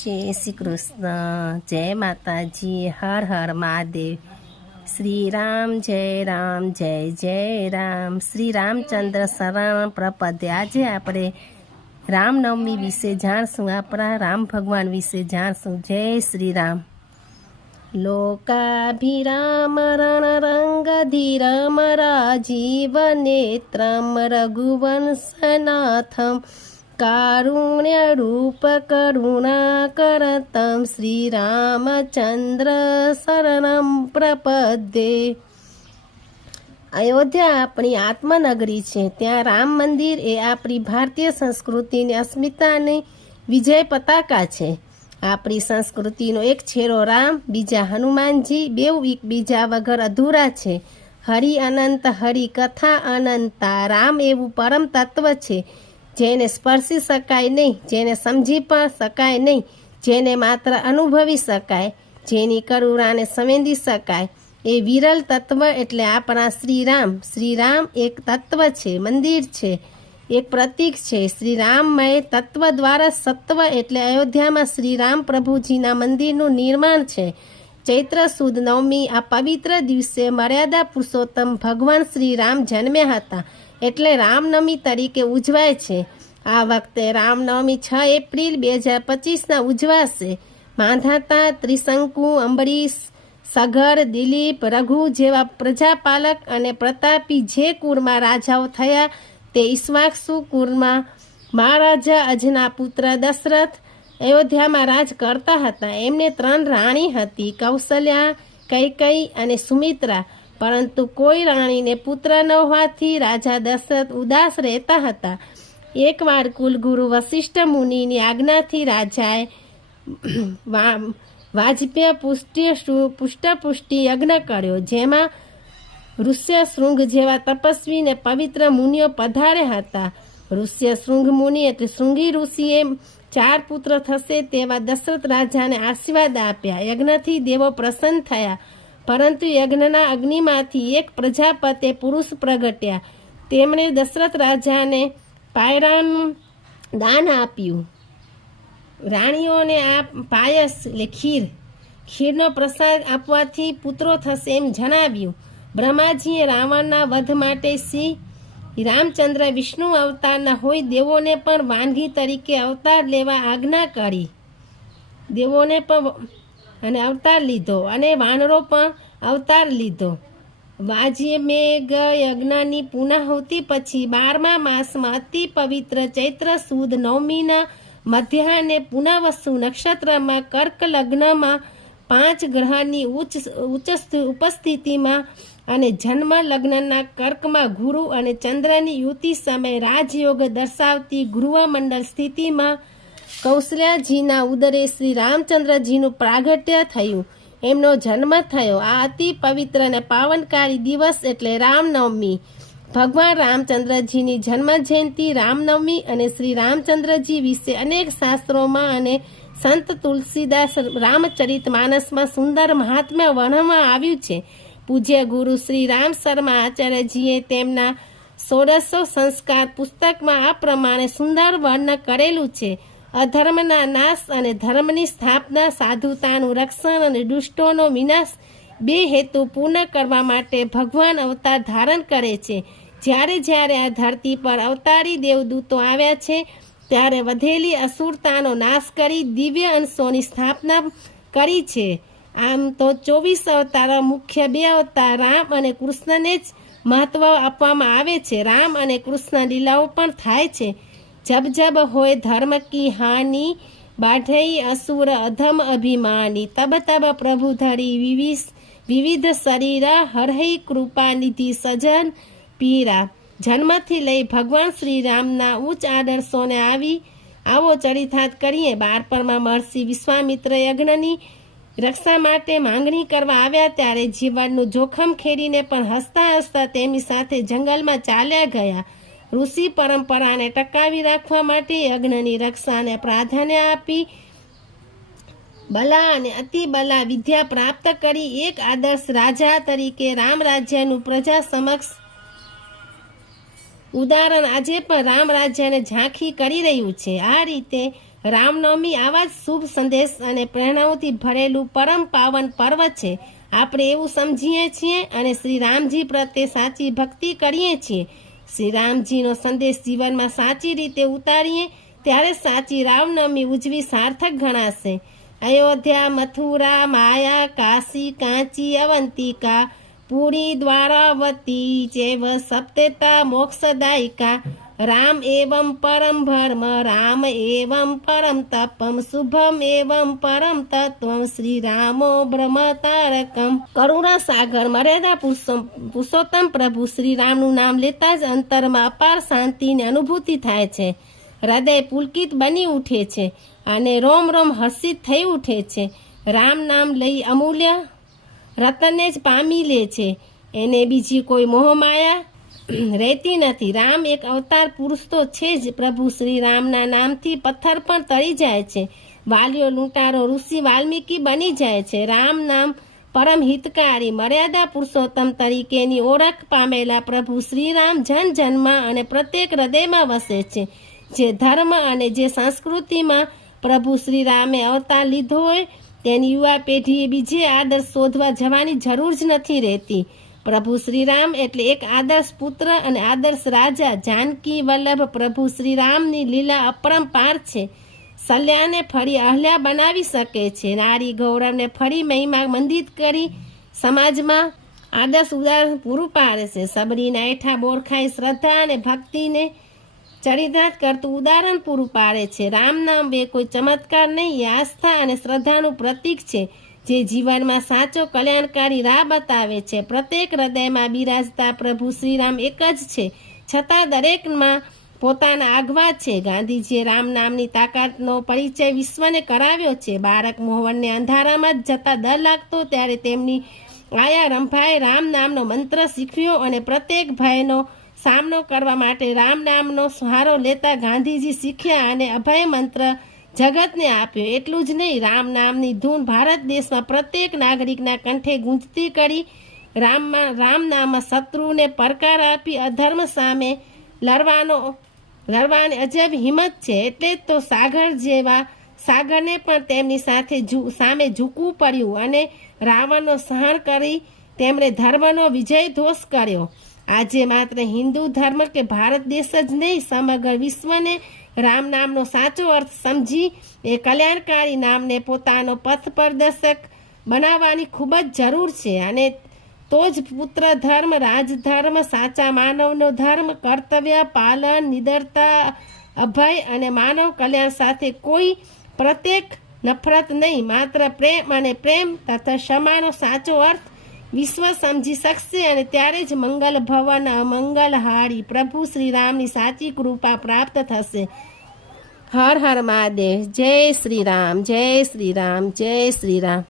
जय श्री कृष्ण। जय माताजी। हर हर महादेव। श्री राम जय राम जय जय राम। श्री रामचंद्र शरण प्रपदे। આજે આપણે રામનવમી વિશે જાણશું, આપણા રામ ભગવાન વિશે જાણશું। જય શ્રી રામ। લોકાભિરામ રણરંગધીરમ રાજીવ નેત્રમ રઘુવંશનાથમ કારુણ્ય રૂપ કરુણાકરતમ શ્રીરામચંદ્ર શરણમ પ્રપદ્યે। અયોધ્યા આપણી આત્મનગરી છે। ત્યાં રામ મંદિર એ આપણી ભારતીય સંસ્કૃતિની અસ્મિતાની વિજય પતાકા છે। આપણી સંસ્કૃતિનો એક છેડો રામ, બીજા હનુમાનજી, બેઉ એકબીજા વગર અધૂરા છે। હરિ અનંત, હરિ કથા અનંતા। રામ એવું પરમ તત્વ છે જેને સ્પર્શી શકાય નહીં, જેને સમજી પણ શકાય નહીં, જેને માત્ર અનુભવી શકાય, જેની કરુણાને સંવેદી શકાય। એ વિરલ તત્વ એટલે આપણા શ્રીરામ। શ્રીરામ એક તત્વ છે, મંદિર છે, એક પ્રતીક છે। શ્રીરામમય તત્વ દ્વારા સત્વ એટલે અયોધ્યામાં શ્રીરામ પ્રભુજીના મંદિરનું નિર્માણ છે। ચૈત્ર સુદ નવમી આ પવિત્ર દિવસે મર્યાદા પુરુષોત્તમ ભગવાન શ્રીરામ જન્મ્યા હતા, એટલે રામનવમી તરીકે ઉજવાય છે। આ વખતે રામનવમી 6 એપ્રિલ 2025ના ઉજવાશે। માંધાતા, ત્રિશંકુ, અંબરીશ, સગર, દિલીપ, રઘુ જેવા પ્રજાપાલક અને પ્રતાપી જે કુળમાં રાજાઓ થયા તે ઈક્ષ્વાકુ કુળમાં મહારાજા અજના પુત્ર દશરથ અયોધ્યામાં રાજ કરતા હતા। એમને 3 રાણી હતી, કૌશલ્યા, કૈકેયી અને સુમિત્રા। પરંતુ કોઈ રાણીને પુત્ર ન હોવાથી રાજા દશરથ ઉદાસ રહેતા હતા। એકવાર કુલગુરુ વશિષ્ઠ મુનિની આજ્ઞાથી રાજાએ વાજપેય પુષ્ટપુષ્ટિ યજ્ઞ કર્યો, જેમાં ઋષ્યશૃંગ જેવા તપસ્વી ને પવિત્ર મુનિઓ પધાર્યા હતા। ઋષ્યશૃંગ મુનિ એટલે શૃંગી ઋષિએ 4 પુત્ર થશે તેવા દશરથ રાજાને આશીર્વાદ આપ્યા। યજ્ઞથી દેવો પ્રસન્ન થયા, પરંતુ યજ્ઞના અગ્નિમાંથી એક પ્રજાપતે પુરુષ પ્રગટ્યા। તેમણે દશરથ રાજાને પાયરાનું દાન આપ્યું। રાણીઓને આ પાયસ એટલે ખીરનો પ્રસાદ આપવાથી પુત્રો થશે એમ જણાવ્યું। બ્રહ્માજીએ રાવણના વધ માટે શ્રી રામચંદ્ર વિષ્ણુ અવતારના હોય દેવોને પણ વાનગી તરીકે અવતાર લેવા આજ્ઞા કરી। દેવોને પણ અને અવતાર લીધો અને વાનરો પણ અવતાર લીધો। વાજ્યમેઘ યજ્ઞની પૂર્ણાહુતિ પછી 12મા માસમાં અતિ પવિત્ર ચૈત્ર સુદ નવમીના મધ્યાહને પુનઃવસુ નક્ષત્રમાં કર્ક લગ્નમાં 5 ગ્રહની ઉચ્ચ ઉપસ્થિતિમાં અને જન્મ લગ્નના કર્કમાં ગુરુ અને ચંદ્રની યુતિ સમય રાજયોગ દર્શાવતી ગૃહમંડળ સ્થિતિમાં કૌશલ્યાજીના ઉદરે શ્રી રામચંદ્રજીનું પ્રાગટ્ય થયું, એમનો જન્મ થયો। આ અતિ પવિત્ર અને પાવનકારી દિવસ એટલે રામનવમી। ભગવાન રામચંદ્રજીની જન્મ જયંતિ રામનવમી અને શ્રી રામચંદ્રજી વિશે અનેક શાસ્ત્રોમાં અને સંત તુલસીદાસ રામચરિત માનસમાં સુંદર મહાત્મ્ય વર્ણવવામાં આવ્યું છે। પૂજ્ય ગુરુ શ્રી રામ શર્મા આચાર્યજીએ તેમના 1600 સંસ્કાર પુસ્તકમાં આ પ્રમાણે સુંદર વર્ણન કરેલું છે। અધર્મના નાશ અને ધર્મની સ્થાપના, સાધુતાનું રક્ષણ અને દુષ્ટોનો વિનાશ, 2 હેતુ પૂર્ણ કરવા માટે ભગવાન અવતાર ધારણ કરે છે। જ્યારે જ્યારે આ ધરતી પર અવતારી દેવદૂતો આવ્યા છે ત્યારે વધેલી અસુરતાનો નાશ કરી દિવ્ય અંશોની સ્થાપના કરી છે। આમ તો 24 અવતારો મુખ્ય 2 અવતાર રામ અને કૃષ્ણને જ મહત્વ આપવામાં આવે છે। રામ અને કૃષ્ણ લીલાઓ પણ થાય છે। જબ જબ હોય ધર્મ કી હાનિ, બાઢઈ અસુર અધમ અભિમાની, તબ તબ પ્રભુ ધરી વિવિધ શરીરા, હરહઈ કૃપા નિધિ સજન પીરા। જન્મથી લઈ ભગવાન શ્રી રામના ઉચ્ચ આદર્શોને આવો ચરિતાર્થ કરીએ। 12માં મહર્ષિ વિશ્વામિત્ર યજ્ઞની રક્ષા માટે માંગણી કરવા આવ્યા ત્યારે જીવનનું જોખમ ખેડીને પણ હસતા હસતા તેમની સાથે જંગલમાં ચાલ્યા ગયા। ઋષિ પરંપરાને ટકાવી રાખવા માટે યજ્ઞની રક્ષાને પ્રાધાન્ય આપી બલા અને અતિ બલા વિદ્યા પ્રાપ્ત કરી એક આદર્શ રાજા તરીકે રામ રાજ્યનું પ્રજા સમક્ષ ઉદાહરણ આજે પણ રામ રાજ્યને ઝાંખી કરી રહ્યું છે। આ રીતે રામનવમી આવા જ શુભ સંદેશ અને પ્રેરણાઓથી ભરેલું પરમ પાવન પર્વ છે. આપણે એવું સમજીએ છીએ અને શ્રી રામજી પ્રત્યે સાચી ભક્તિ કરીએ છીએ. શ્રી રામજીનો સંદેશ જીવનમાં સાચી રીતે ઉતારીએ ત્યારે સાચી રામનવમી ઉજવી સાર્થક ગણાશે. અયોધ્યા, મથુરા, માયા, કાશી, કાંચી, અવંતિકા, પુરી, દ્વારાવતી ચેવ સપ્તેતા મોક્ષદાયિકા. રામ એવં પરમ ધર્મ, રામ એવં પરમ તપમ, શુભમ એવં પરમ તત્વમ, શ્રી રામો બ્રહ્મતારકમ. કરુણા સાગર મર્યાદા પુરુષોત્તમ પ્રભુ શ્રી રામનું નામ લેતા જ અંતરમાં અપાર શાંતિની અનુભૂતિ થાય છે. હૃદય પુલકિત બની ઉઠે છે અને રોમ રોમ હર્ષિત થઈ ઉઠે છે. રામ નામ લઈ અમૂલ્ય રતનને જ પામી લે છે. એને બીજી કોઈ મોહમાયા રહેતી નથી. રામ એક અવતાર પુરુષ તો છે જ. પ્રભુ શ્રી રામના નામથી પથ્થર પણ તરી જાય છે. વાલીઓ લૂંટારો ઋષિ વાલ્મીકી બની જાય છે. રામ નામ પરમ હિતકારી મર્યાદા પુરુષોત્તમ તરીકેની ઓળખ પામેલા પ્રભુ શ્રીરામ જન જન્મમાં અને પ્રત્યેક હૃદયમાં વસે છે. જે ધર્મ અને જે સંસ્કૃતિમાં પ્રભુ શ્રી રામે અવતાર લીધો હોય તેની યુવા પેઢીએ બીજે આદર્શ શોધવા જવાની જરૂર જ નથી રહેતી. પ્રભુ શ્રીરામ એટલે એક આદર્શ પુત્ર અને આદર્શ રાજા. જાનકી વલ્લભ પ્રભુ શ્રીરામની લીલા અપરંપાર છે. સલ્યાને ફરી અહલ્યા બનાવી શકે છે. નારી ગૌરવને ફરી મહિમા મંડિત કરી સમાજમાં આદર્શ ઉદાહરણ પૂરું પાડે છે. સબરીના એઠા બોરખાઈ શ્રદ્ધા અને ભક્તિને ચરિતાર્થ કરતું ઉદાહરણ પૂરું પાડે છે. રામ નામ એ કોઈ ચમત્કાર નહીં, એ આસ્થા અને શ્રદ્ધાનું પ્રતીક છે જે જીવનમાં સાચો કલ્યાણકારી રાહ બતાવે છે. પ્રત્યેક હૃદયમાં બિરાજતા પ્રભુ શ્રીરામ એક જ છે, છતાં દરેકમાં પોતાના આગવા છે. ગાંધીજીએ રામ નામની તાકાતનો પરિચય વિશ્વને કરાવ્યો છે. બાળક મોહનને અંધારામાં જ જતા ડર લાગતો ત્યારે તેમની આયા રંભાએ રામ નામનો મંત્ર શીખવ્યો અને પ્રત્યેક ભયનો સામનો કરવા માટે રામ નામનો સહારો લેતા ગાંધીજી શીખ્યા અને અભય મંત્ર જગતને આપ્યો. એટલું જ નહીં, રામ નામની ધૂન ભારત દેશમાં પ્રત્યેક નાગરિકના કંઠે ગુંજતી કરી રામ નામમાં શત્રુને પડકાર આપી અધર્મ સામે લડવાની અજબ હિંમત છે. એટલે જ તો સાગરને પણ તેમની સામે ઝૂકવું પડ્યું અને રાવણનો સંહાર કરી તેમણે ધર્મનો વિજય ધોષ કર્યો. આજે માત્ર હિન્દુ ધર્મ કે ભારત દેશ જ નહીં, સમગ્ર વિશ્વને રામ નામનો સાચો અર્થ સમજી એ કલ્યાણકારી નામને પોતાનો પથ પ્રદર્શક બનાવવાની ખૂબ જ જરૂર છે. અને તો જ પુત્ર ધર્મ, રાજધર્મ, સાચા માનવનો ધર્મ, કર્તવ્ય પાલન, નિડરતા, અભય અને માનવ કલ્યાણ સાથે કોઈ પ્રત્યેક નફરત નહીં, માત્ર પ્રેમ અને પ્રેમ તથા ક્ષમાનો સાચો અર્થ વિશ્વ સમજી શકશે. અને ત્યારે જ મંગલ ભવન અમંગલ હારી પ્રભુ શ્રીરામની સાચી કૃપા પ્રાપ્ત થશે. હર હર મહાદેવ. જય શ્રી રામ, જય શ્રી રામ, જય શ્રી રામ.